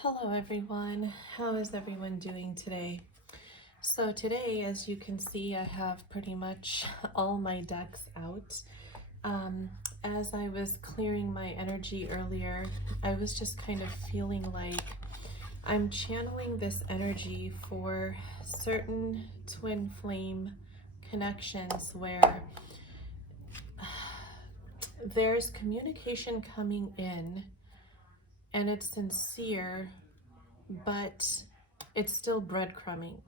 Hello everyone, how is everyone doing today? So today, as you can see, I have pretty much all my decks out. Um, as I was clearing my energy earlier, I was just kind of feeling like I'm channeling this energy for certain twin flame connections where there's communication coming in and it's sincere, but it's still breadcrumbing.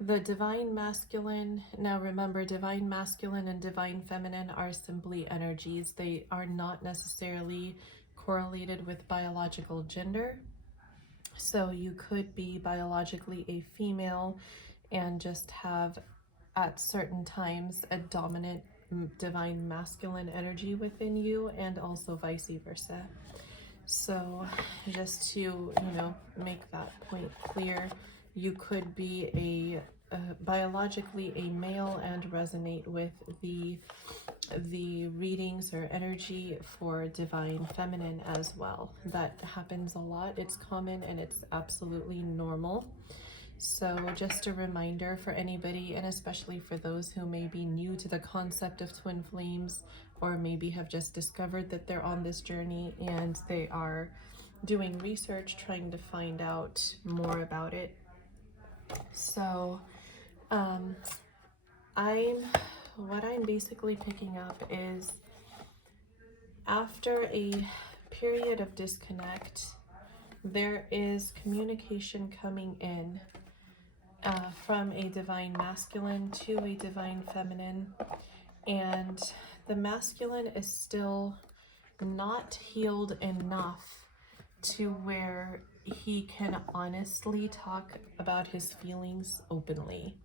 The divine masculine, now remember, divine masculine and divine feminine are simply energies. They are not necessarily correlated with biological gender. So you could be biologically a female and just have at certain times a dominant divine masculine energy within you, and also vice versa. So just to, make that point clear, you could be biologically a male and resonate with the readings or energy for divine feminine as well. That happens a lot. It's common and it's absolutely normal. So just a reminder for anybody, and especially for those who may be new to the concept of twin flames, or maybe have just discovered that they're on this journey and they are doing research trying to find out more about it. So what I'm basically picking up is, after a period of disconnect, there is communication coming in from a divine masculine to a divine feminine, and the masculine is still not healed enough to where he can honestly talk about his feelings openly.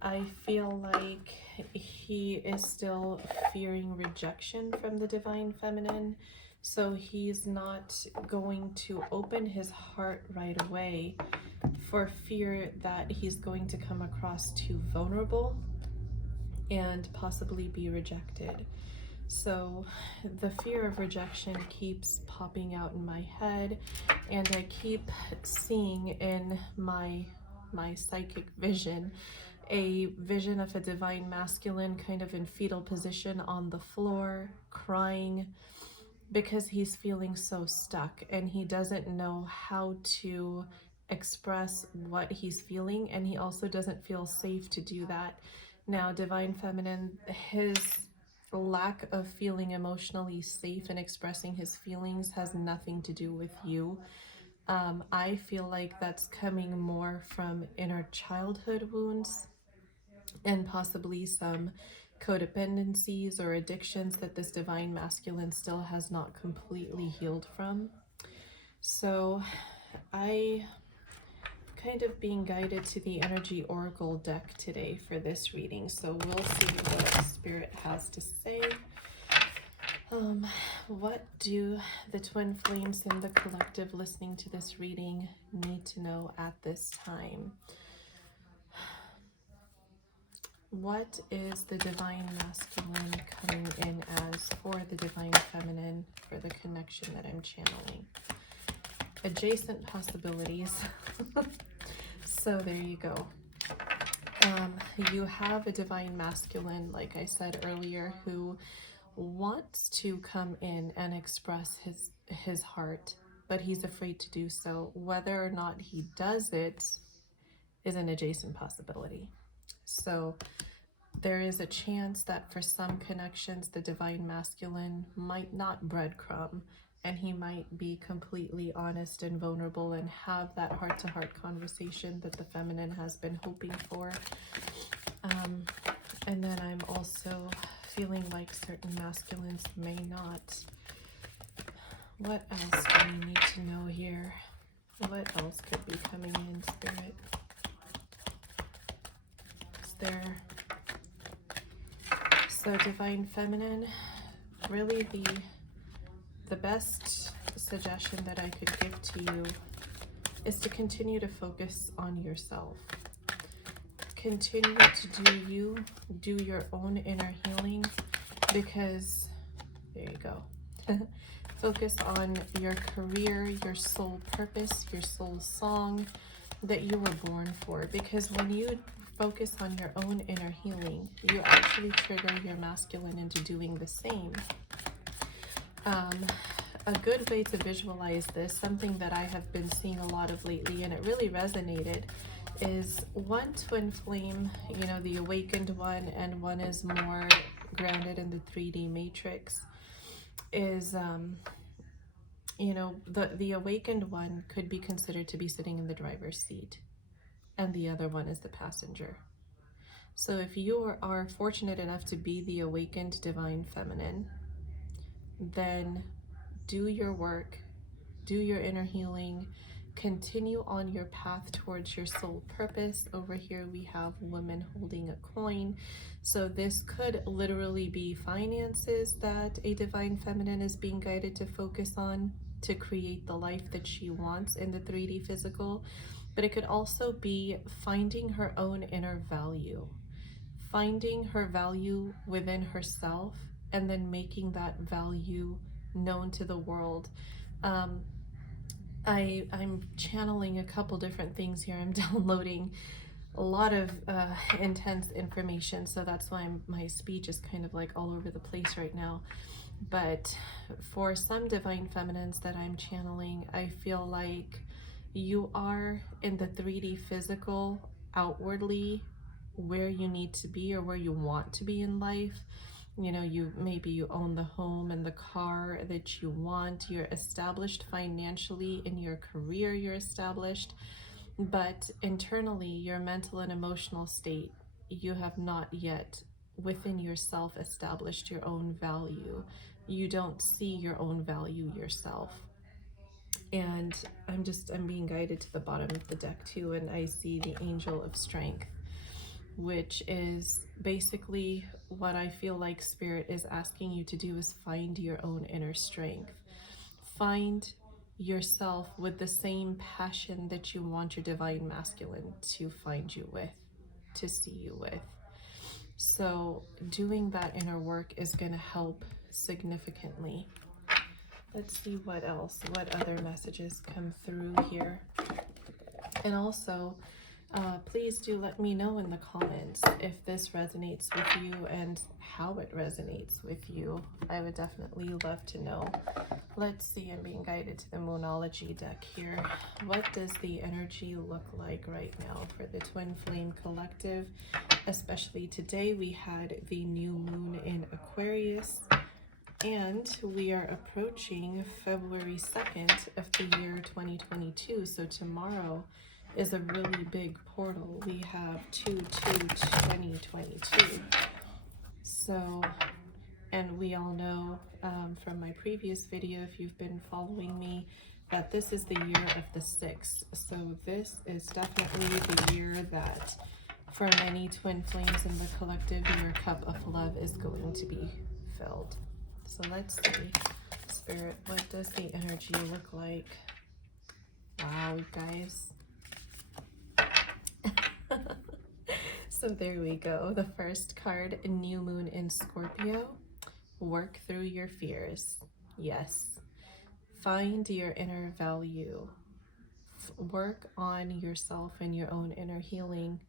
I feel like he is still fearing rejection from the divine feminine, so he's not going to open his heart right away for fear that he's going to come across too vulnerable and possibly be rejected. So the fear of rejection keeps popping out in my head, and I keep seeing in my psychic vision a vision of a divine masculine kind of in fetal position on the floor, crying because he's feeling so stuck and he doesn't know how to express what he's feeling, and he also doesn't feel safe to do that. Now, divine feminine, his lack of feeling emotionally safe and expressing his feelings has nothing to do with you. I feel like that's coming more from inner childhood wounds and possibly some codependencies or addictions that this divine masculine still has not completely healed from. So I kind of being guided to the energy oracle deck today for this reading, so we'll see what spirit has to say. What do the twin flames in the collective listening to this reading need to know at this time? What is the divine masculine coming in as for the divine feminine for the connection that I'm channeling? Adjacent possibilities. So there you go. You have a divine masculine, like I said earlier, who wants to come in and express his heart, but he's afraid to do so. Whether or not he does it is an adjacent possibility. So there is a chance that for some connections, the divine masculine might not breadcrumb, and he might be completely honest and vulnerable and have that heart-to-heart conversation that the feminine has been hoping for. And then I'm also feeling like certain masculines may not. What else do we need to know here? What else could be coming in, Spirit? Is there... So divine feminine, really the best suggestion that I could give to you is to continue to focus on yourself. Continue to do you, do your own inner healing, because there you go. Focus on your career, your soul purpose, your soul song that you were born for. Because when you focus on your own inner healing, you actually trigger your masculine into doing the same. A good way to visualize this, something that I have been seeing a lot of lately, and it really resonated, is one twin flame, you know, the awakened one, and one is more grounded in the 3D matrix, is you know, the awakened one could be considered to be sitting in the driver's seat, and the other one is the passenger. So if you are fortunate enough to be the awakened divine feminine, then do your work, do your inner healing, continue on your path towards your soul purpose. Over here we have women holding a coin. So this could literally be finances that a divine feminine is being guided to focus on to create the life that she wants in the 3D physical. But it could also be finding her own inner value, finding her value within herself, and then making that value known to the world. Um, I'm channeling a couple different things here. I'm downloading a lot of intense information, so that's why my speech is kind of like all over the place right now. But for some divine feminines that I'm channeling, I feel like you are in the 3D physical outwardly where you need to be or where you want to be in life. You know, maybe you own the home and the car that you want, you're established financially, in your career you're established, but internally your mental and emotional state, you have not yet within yourself established your own value. You don't see your own value yourself. And I'm being guided to the bottom of the deck too, and I see the Angel of Strength, which is basically what I feel like Spirit is asking you to do, is find your own inner strength. Find yourself with the same passion that you want your divine masculine to find you with, to see you with. So doing that inner work is going to help significantly. Let's see what else, what other messages come through here. And also, please do let me know in the comments if this resonates with you and how it resonates with you. I would definitely love to know. Let's see, I'm being guided to the Moonology deck here. What does the energy look like right now for the Twin Flame Collective? Especially today, we had the new moon in Aquarius, and we are approaching February 2nd of the year 2022. So tomorrow is a really big portal. We have 2/2/2022. So, and we all know from my previous video, if you've been following me, that this is the year of the 6. So this is definitely the year that for many twin flames in the collective, your cup of love is going to be filled. So let's see, Spirit, what does the energy look like? Wow, guys. So there we go. The first card, New Moon in Scorpio. Work through your fears. Yes. Find your inner value. Work on yourself and your own inner healing.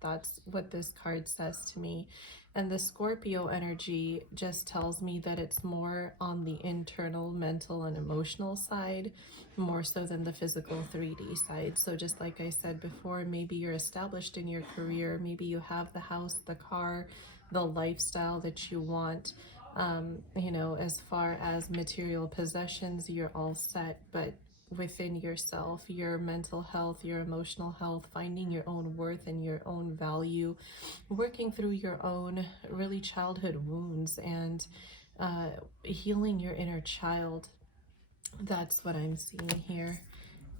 That's what this card says to me. And the Scorpio energy just tells me that it's more on the internal, mental, and emotional side, more so than the physical 3D side. So just like I said before, maybe you're established in your career, maybe you have the house, the car, the lifestyle that you want. You know, as far as material possessions, you're all set, but within yourself, your mental health, your emotional health, finding your own worth and your own value, working through your own really childhood wounds, and healing your inner child. That's what I'm seeing here.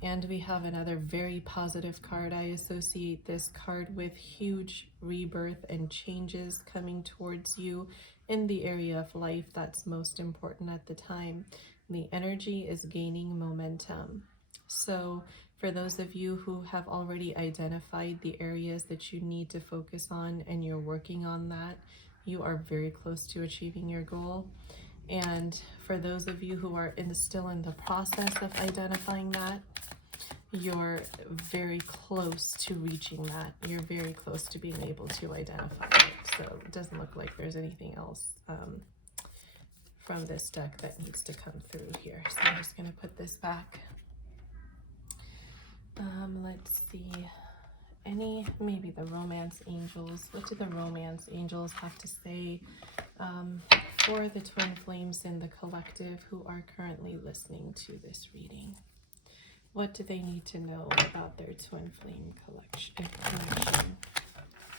And we have another very positive card. I associate this card with huge rebirth and changes coming towards you in the area of life that's most important at the time. The energy is gaining momentum. So for those of you who have already identified the areas that you need to focus on and you're working on that, you are very close to achieving your goal. And for those of you who are still in the process of identifying that, you're very close to reaching that. You're very close to being able to identify it. So it doesn't look like there's anything else from this deck that needs to come through here. So I'm just going to put this back. Let's see. Maybe the romance angels. What do the romance angels have to say for the twin flames in the collective who are currently listening to this reading? What do they need to know about their twin flame connection?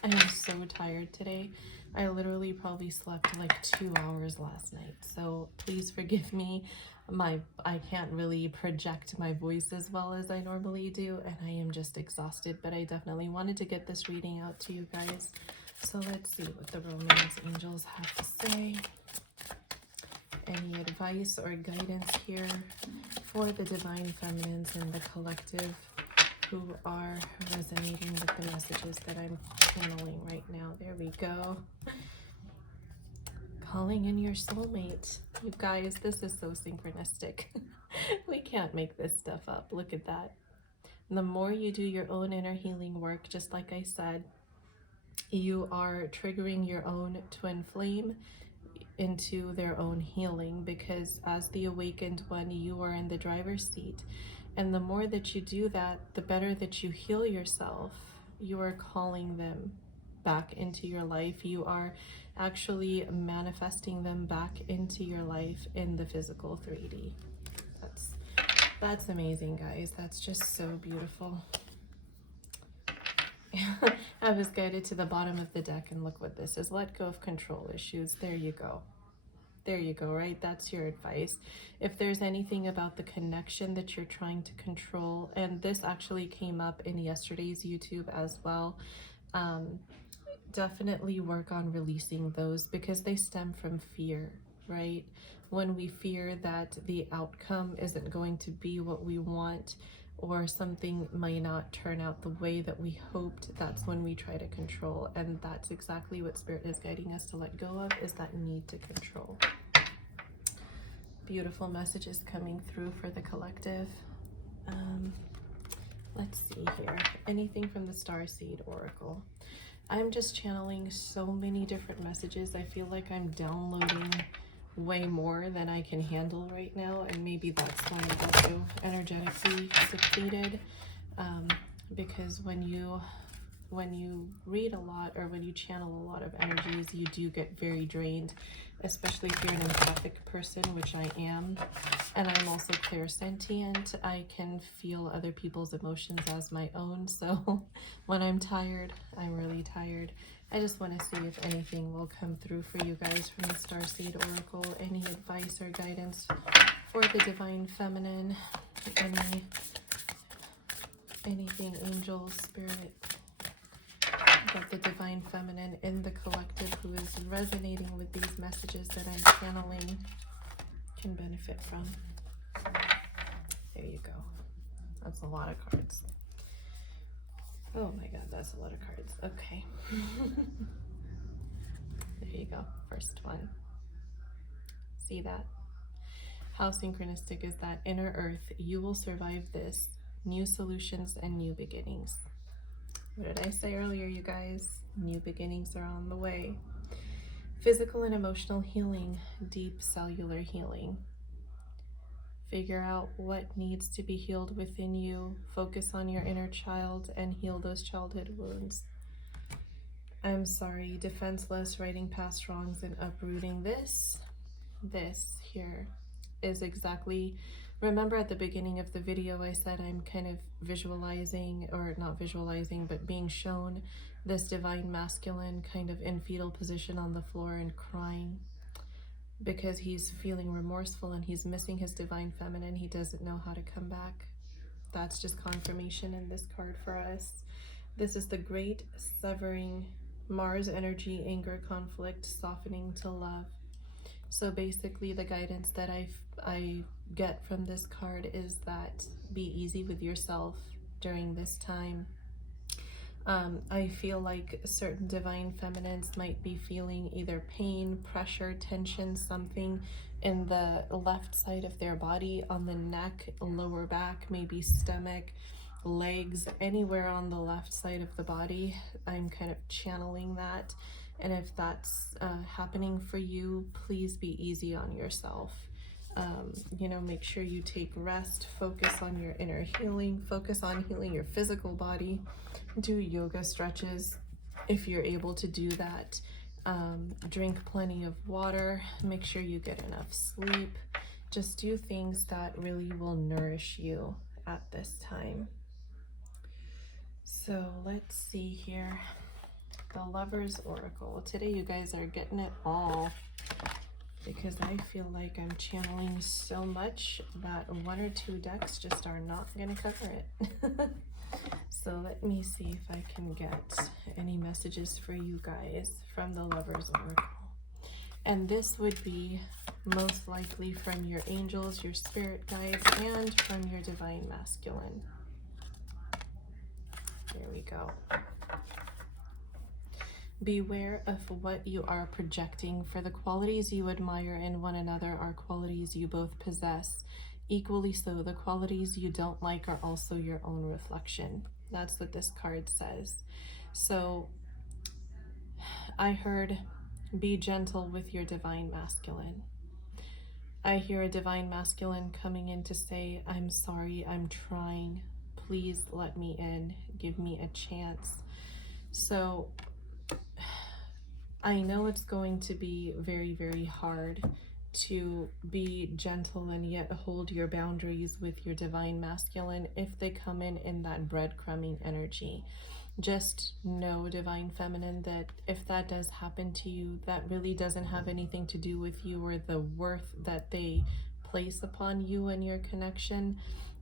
I am so tired today. I literally probably slept like 2 hours last night. So please forgive me. I can't really project my voice as well as I normally do, and I am just exhausted, but I definitely wanted to get this reading out to you guys. So let's see what the romance angels have to say. Any advice or guidance here for the divine feminines in the collective who are resonating with the messages that I'm channeling right now. There we go. Calling in your soulmate. You guys, this is so synchronistic. We can't make this stuff up. Look at that. And the more you do your own inner healing work, just like I said, you are triggering your own twin flame into their own healing, because as the awakened one, you are in the driver's seat. And the more that you do that, the better that you heal yourself. You are calling them back into your life. You are actually manifesting them back into your life in the physical 3D. That's amazing, guys. That's just so beautiful. I was guided to the bottom of the deck, and look what this is. Let go of control issues. There you go. There you go, right? That's your advice. If there's anything about the connection that you're trying to control, and this actually came up in yesterday's YouTube as well, definitely work on releasing those, because they stem from fear, right? When we fear that the outcome isn't going to be what we want, or something might not turn out the way that we hoped, that's when we try to control. And that's exactly what Spirit is guiding us to let go of, is that need to control. Beautiful messages coming through for the collective. Let's see here. Anything from the Starseed Oracle. I'm just channeling so many different messages. I feel like I'm downloading way more than I can handle right now, and maybe that's why I got so energetically depleted, because when you read a lot, or when you channel a lot of energies, you do get very drained, especially if you're an empathic person, which I am, and I'm also clairsentient. I can feel other people's emotions as my own, so when I'm tired, I'm really tired. I just want to see if anything will come through for you guys from the Starseed Oracle. Any advice or guidance for the Divine Feminine? Anything, angels, spirit, that the Divine Feminine in the collective who is resonating with these messages that I'm channeling can benefit from. There you go. That's a lot of cards. Oh my god, that's a lot of cards. Okay. There you go. First one. See that? How synchronistic is that? Inner Earth, you will survive this. New solutions and new beginnings. What did I say earlier, you guys? New beginnings are on the way. Physical and emotional healing, deep cellular healing. Figure out what needs to be healed within you. Focus on your inner child and heal those childhood wounds. I'm sorry, defenseless, righting past wrongs and uprooting this. This here is exactly, remember at the beginning of the video I said I'm kind of visualizing, or not visualizing, but being shown this divine masculine kind of in fetal position on the floor and crying because he's feeling remorseful and he's missing his divine feminine. He doesn't know how to come back. That's just confirmation in this card for us. This is the great severing, Mars energy, anger, conflict, softening to love. So basically the guidance that I get from this card is that be easy with yourself during this time. I feel like certain divine feminines might be feeling either pain, pressure, tension, something in the left side of their body, on the neck, lower back, maybe stomach, legs, anywhere on the left side of the body. I'm kind of channeling that. And if that's happening for you, please be easy on yourself. You know, make sure you take rest, focus on your inner healing, focus on healing your physical body, do yoga stretches if you're able to do that. Drink plenty of water, make sure you get enough sleep. Just do things that really will nourish you at this time. So let's see here. The Lover's Oracle. Today you guys are getting it all, because I feel like I'm channeling so much that one or two decks just are not going to cover it. So let me see if I can get any messages for you guys from the Lover's Oracle. And this would be most likely from your angels, your spirit guides, and from your divine masculine. There we go. Beware of what you are projecting, for the qualities you admire in one another are qualities you both possess. Equally so, the qualities you don't like are also your own reflection. That's what this card says. So I heard, be gentle with your divine masculine. I hear a divine masculine coming in to say, I'm sorry, I'm trying. Please let me in. Give me a chance. So I know it's going to be very, very hard to be gentle and yet hold your boundaries with your divine masculine if they come in that breadcrumbing energy. Just know, divine feminine, that if that does happen to you, that really doesn't have anything to do with you or the worth that they place upon you and your connection.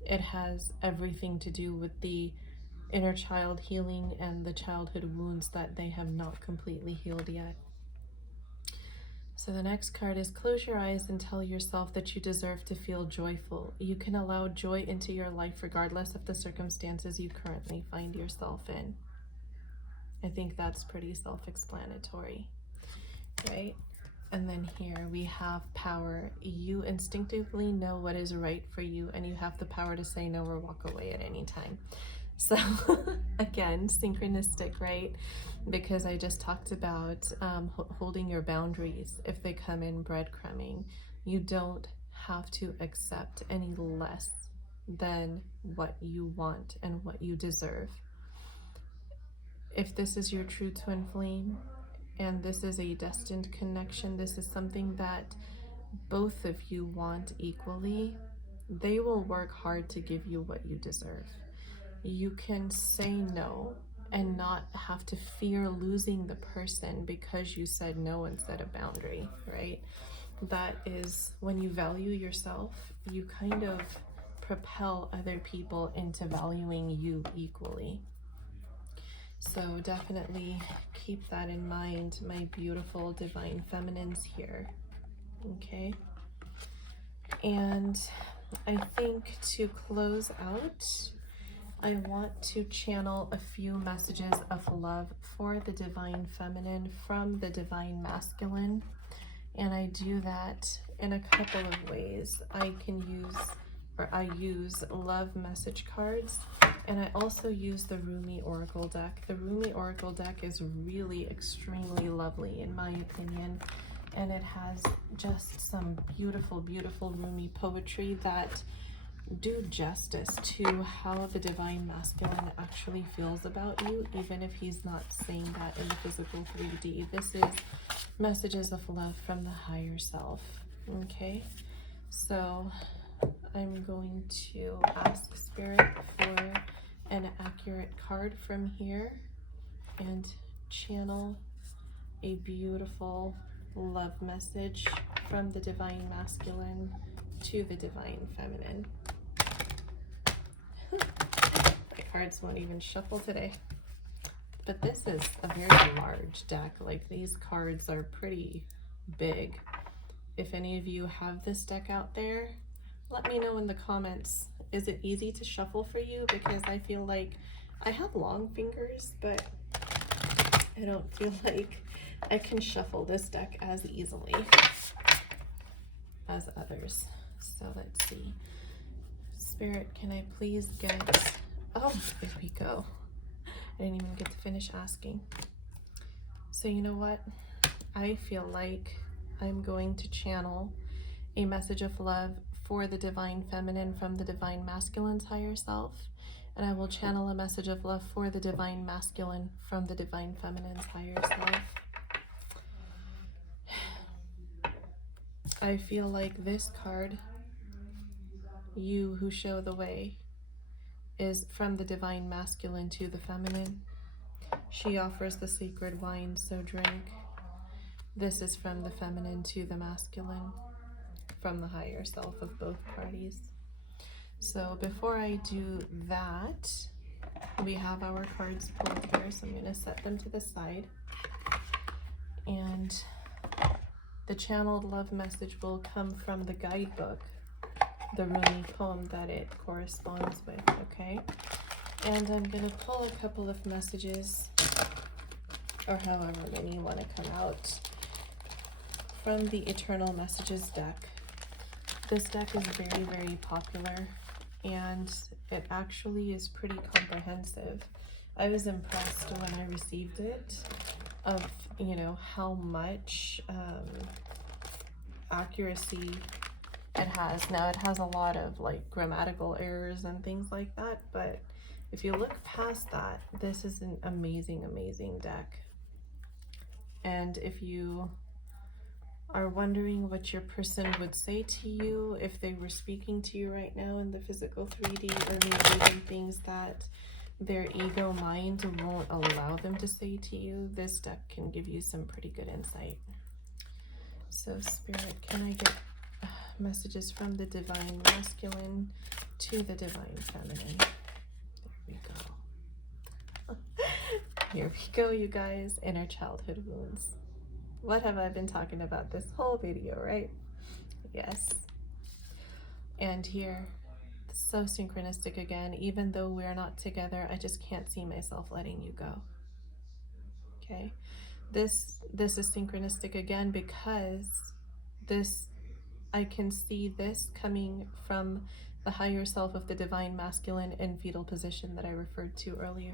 It has everything to do with the inner child healing and the childhood wounds that they have not completely healed yet. So the next card is, close your eyes and tell yourself that you deserve to feel joyful. You can allow joy into your life regardless of the circumstances you currently find yourself in. I think that's pretty self-explanatory, right? And then here we have power. You instinctively know what is right for you, and you have the power to say no or walk away at any time. So again, synchronistic, right? Because I just talked about holding your boundaries if they come in breadcrumbing. You don't have to accept any less than what you want and what you deserve. If this is your true twin flame and this is a destined connection, this is something that both of you want equally, they will work hard to give you what you deserve. You can say no and not have to fear losing the person because you said no and set a boundary, right? That is, when you value yourself, you kind of propel other people into valuing you equally. So definitely keep that in mind, my beautiful divine feminines here, okay? And I think to close out, I want to channel a few messages of love for the divine feminine from the divine masculine. And I do that in a couple of ways. I use love message cards, and I also use the Rumi Oracle deck. The Rumi Oracle deck is really extremely lovely in my opinion, and it has just some beautiful, beautiful Rumi poetry that do justice to how the divine masculine actually feels about you, even if he's not saying that in the physical 3D. This is messages of love from the higher self, okay? So I'm going to ask Spirit for an accurate card from here and channel a beautiful love message from the divine masculine to the divine feminine. The cards won't even shuffle today. But this is a very large deck. Like, these cards are pretty big. If any of you have this deck out there, let me know in the comments. Is it easy to shuffle for you? Because I feel like I have long fingers, but I don't feel like I can shuffle this deck as easily. as others. So let's see. Spirit, can I please get, oh, there we go. I didn't even get to finish asking. So you know what? I feel like I'm going to channel a message of love for the divine feminine from the divine masculine's higher self. And I will channel a message of love for the divine masculine from the divine feminine's higher self. I feel like this card, you who show the way, is from the divine masculine to the feminine. She offers the sacred wine, so drink. This is from the feminine to the masculine, from the higher self of both parties. So before I do that, we have our cards pulled here, so I'm going to set them to the side. And the channeled love message will come from the guidebook, the Rumi poem that it corresponds with, okay? And I'm going to pull a couple of messages, or however many want to come out, from the Eternal Messages deck. This deck is very, very popular, and it actually is pretty comprehensive. I was impressed when I received it of, you know, how much accuracy it has. Now it has a lot of like grammatical errors and things like that, but if you look past that, this is an amazing, amazing deck. And if you are wondering what your person would say to you if they were speaking to you right now in the physical 3D, or maybe even things that their ego mind won't allow them to say to you, this deck can give you some pretty good insight. So Spirit, can I get messages from the divine masculine to the divine feminine? There we go. Here we go, you guys. Inner childhood wounds. What have I been talking about this whole video, right? Yes. And here, so synchronistic again. Even though we're not together, I just can't see myself letting you go. Okay. This is synchronistic again because I can see this coming from the higher self of the divine masculine in fetal position that I referred to earlier.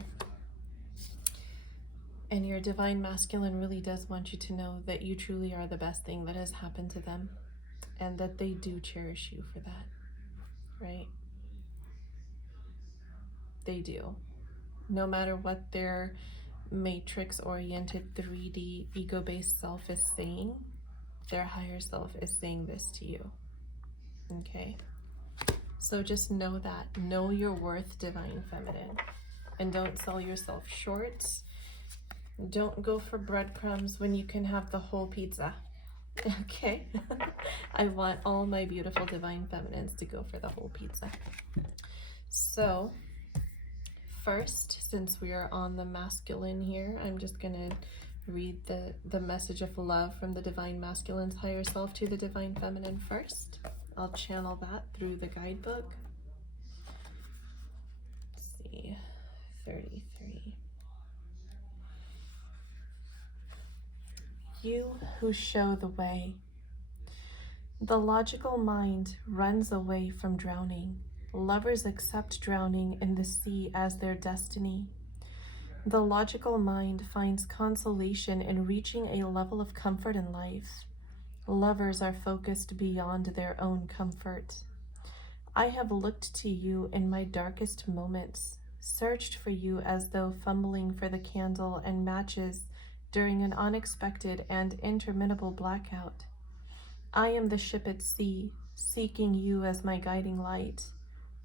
And your divine masculine really does want you to know that you truly are the best thing that has happened to them, and that they do cherish you for that, right? They do. No matter what their matrix-oriented 3D ego-based self is saying, their higher self is saying this to you, okay? So just know that. Know your worth, divine feminine, and don't sell yourself short. Don't go for breadcrumbs when you can have the whole pizza, okay? I want all my beautiful divine feminines to go for the whole pizza. So first, since we are on the masculine here, I'm just gonna read the message of love from the divine masculine's higher self to the divine feminine first. I'll channel that through the guidebook. Let's see, 33. You who show the way. The logical mind runs away from drowning. Lovers accept drowning in the sea as their destiny. The logical mind finds consolation in reaching a level of comfort in life. Lovers are focused beyond their own comfort. I have looked to you in my darkest moments, searched for you as though fumbling for the candle and matches during an unexpected and interminable blackout. I am the ship at sea, seeking you as my guiding light.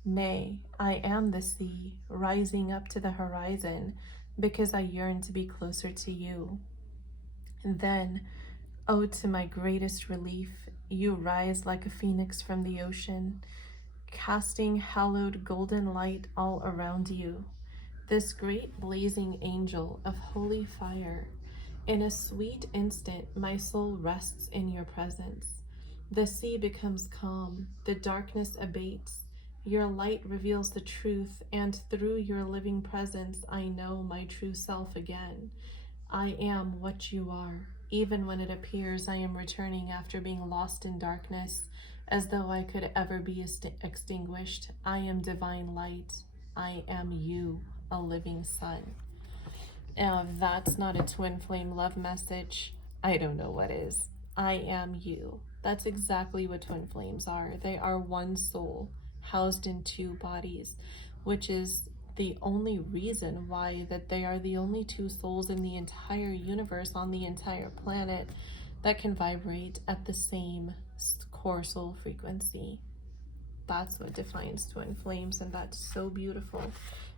Nay, I am the sea, rising up to the horizon, because I yearn to be closer to you. And then, oh, to my greatest relief, you rise like a phoenix from the ocean, casting hallowed golden light all around you. This great blazing angel of holy fire. In a sweet instant, my soul rests in your presence. The sea becomes calm, the darkness abates, your light reveals the truth, and through your living presence, I know my true self again. I am what you are, Even when it appears I am returning after being lost in darkness, as though I could ever be extinguished, I am divine light. I am you, a living sun. Now, if that's not a twin flame love message, I don't know what is. I am you. That's exactly what twin flames are. They are one soul housed in two bodies, which is the only reason why that they are the only two souls in the entire universe, on the entire planet, that can vibrate at the same core soul frequency. That's what defines twin flames, and that's so beautiful.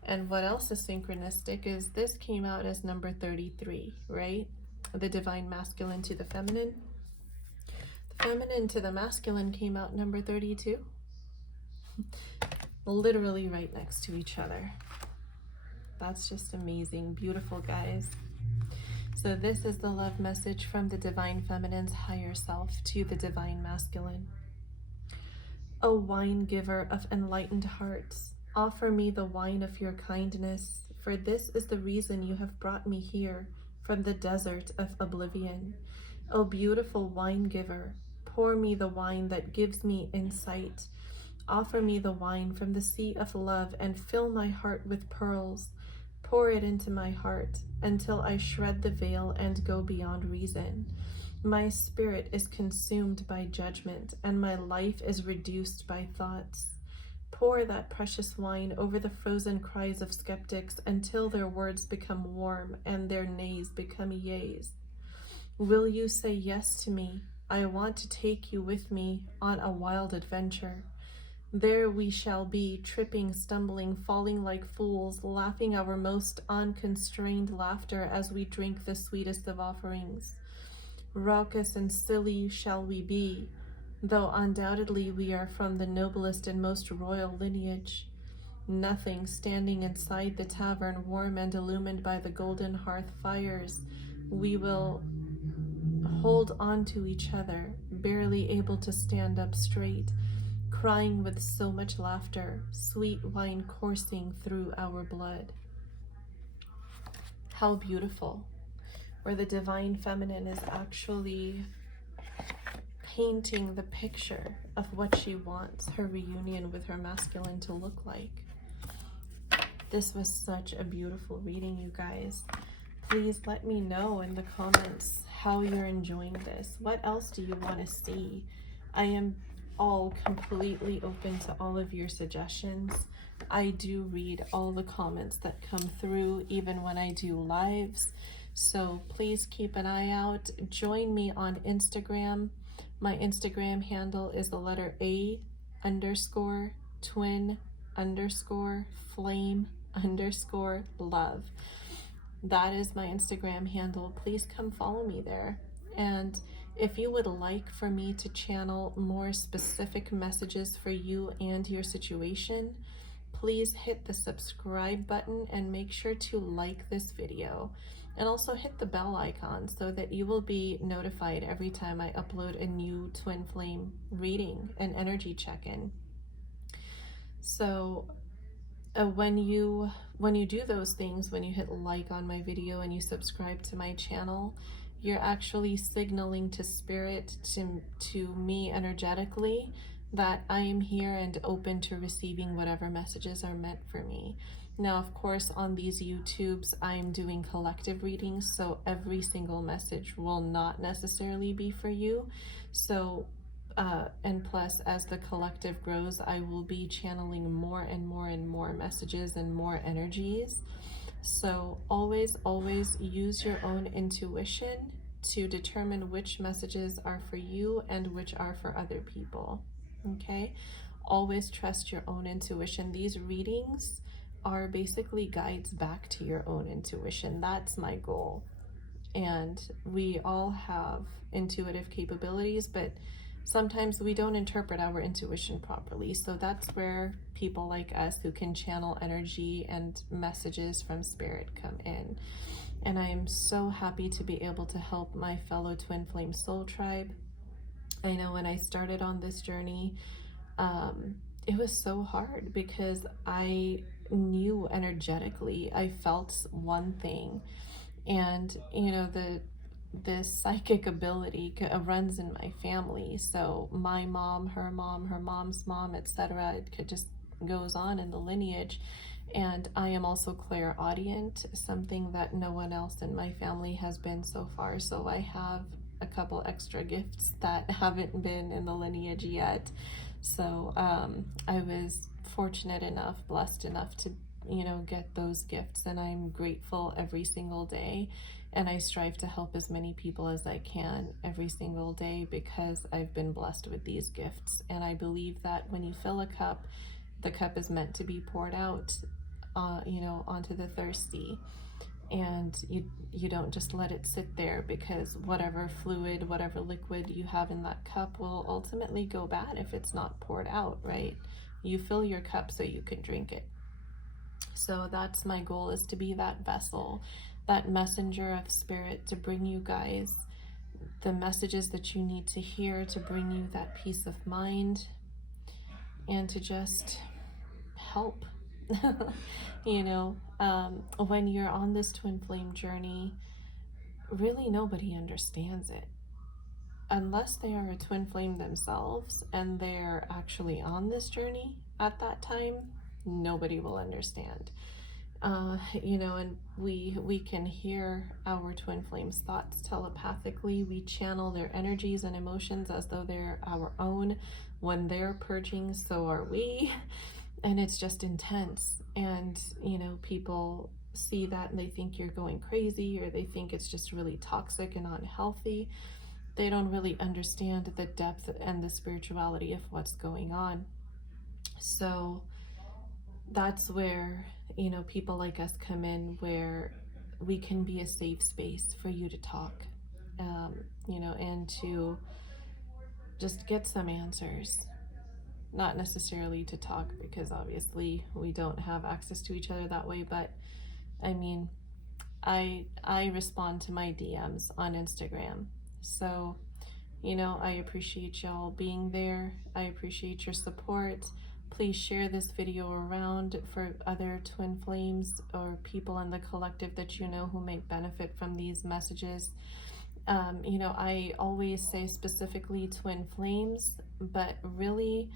And what else is synchronistic is this came out as number 33, right? The divine masculine to the feminine. The feminine to the masculine came out number 32. Literally right next to each other. That's just amazing. Beautiful, guys. So this is the love message from the divine feminine's higher self to the divine masculine. O wine giver of enlightened hearts, offer me the wine of your kindness, for this is the reason you have brought me here from the desert of oblivion. O beautiful wine giver, pour me the wine that gives me insight. Offer me the wine from the sea of love and fill my heart with pearls. Pour it into my heart until I shred the veil and go beyond reason. My spirit is consumed by judgment, and my life is reduced by thoughts. Pour that precious wine over the frozen cries of skeptics until their words become warm and their nays become yeas. Will you say yes to me? I want to take you with me on a wild adventure. There we shall be, tripping, stumbling, falling like fools, laughing our most unconstrained laughter as we drink the sweetest of offerings. Raucous and silly shall we be, though undoubtedly we are from the noblest and most royal lineage. Nothing standing inside the tavern, warm and illumined by the golden hearth fires, we will hold on to each other, barely able to stand up straight, crying with so much laughter, sweet wine coursing through our blood. How beautiful. Where the divine feminine is actually painting the picture of what she wants her reunion with her masculine to look like. This was such a beautiful reading, you guys. Please let me know in the comments how you're enjoying this. What else do you want to see? I am all completely open to all of your suggestions. I do read all the comments that come through, even when I do lives. So please keep an eye out. Join me on Instagram. My Instagram handle is the letter A_twin_flame_love. That is my Instagram handle. Please come follow me there. And if you would like for me to channel more specific messages for you and your situation, please hit the subscribe button and make sure to like this video. And also hit the bell icon so that you will be notified every time I upload a new twin flame reading and energy check-in. So when you do those things, when you hit like on my video and you subscribe to my channel, you're actually signaling to spirit, to me energetically, that I am here and open to receiving whatever messages are meant for me. Now, of course, on these YouTubes, I'm doing collective readings, so every single message will not necessarily be for you. So, and plus, as the collective grows, I will be channeling more and more and more messages and more energies. So always, always use your own intuition to determine which messages are for you and which are for other people, okay? Always trust your own intuition. These readings are basically guides back to your own intuition. That's my goal. And we all have intuitive capabilities, but sometimes we don't interpret our intuition properly. So that's where people like us who can channel energy and messages from spirit come in. And I am so happy to be able to help my fellow Twin Flame Soul Tribe. I know when I started on this journey, it was so hard because I knew energetically, I felt one thing. And, you know, this psychic ability runs in my family. So my mom, her mom's mom, etc. It could just goes on in the lineage. And I am also clairaudient, something that no one else in my family has been so far. So I have a couple extra gifts that haven't been in the lineage yet. So I was fortunate enough, blessed enough to, get those gifts, and I'm grateful every single day. And I strive to help as many people as I can every single day because I've been blessed with these gifts. And I believe that when you fill a cup, the cup is meant to be poured out, onto the thirsty. And you don't just let it sit there, because whatever fluid, whatever liquid you have in that cup will ultimately go bad if it's not poured out, right? You fill your cup so you can drink it. So that's my goal, is to be that vessel, that messenger of spirit, to bring you guys the messages that you need to hear, to bring you that peace of mind, and to just help. When you're on this twin flame journey, really nobody understands it unless they are a twin flame themselves and they're actually on this journey at that time. Nobody will understand. And we can hear our twin flames' thoughts telepathically. We channel their energies and emotions as though they're our own. When they're purging, so are we. And it's just intense. And people see that and they think you're going crazy, or they think it's just really toxic and unhealthy. They don't really understand the depth and the spirituality of what's going on. So that's where people like us come in, where we can be a safe space for you to talk, and to just get some answers. Not necessarily to talk, because obviously we don't have access to each other that way, but I mean, I respond to my DMs on Instagram. So I appreciate y'all being there. I appreciate your support. Please share this video around for other twin flames or people in the collective that you know who may benefit from these messages. I always say specifically twin flames, but really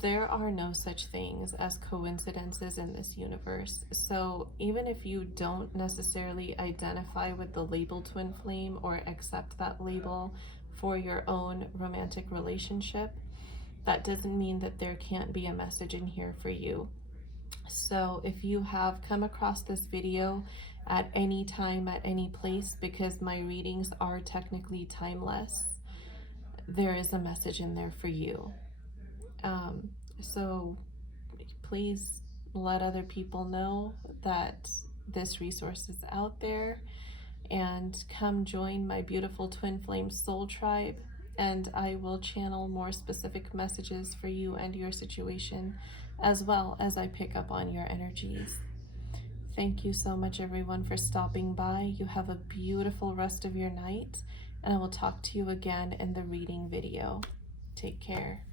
there are no such things as coincidences in this universe. So even if you don't necessarily identify with the label twin flame or accept that label for your own romantic relationship, that doesn't mean that there can't be a message in here for you. So if you have come across this video at any time, at any place, because my readings are technically timeless, there is a message in there for you. So please let other people know that this resource is out there, and come join my beautiful twin flame soul tribe, and I will channel more specific messages for you and your situation, as well as I pick up on your energies. Thank you so much, everyone, for stopping by. You have a beautiful rest of your night, and I will talk to you again in the reading video. Take care.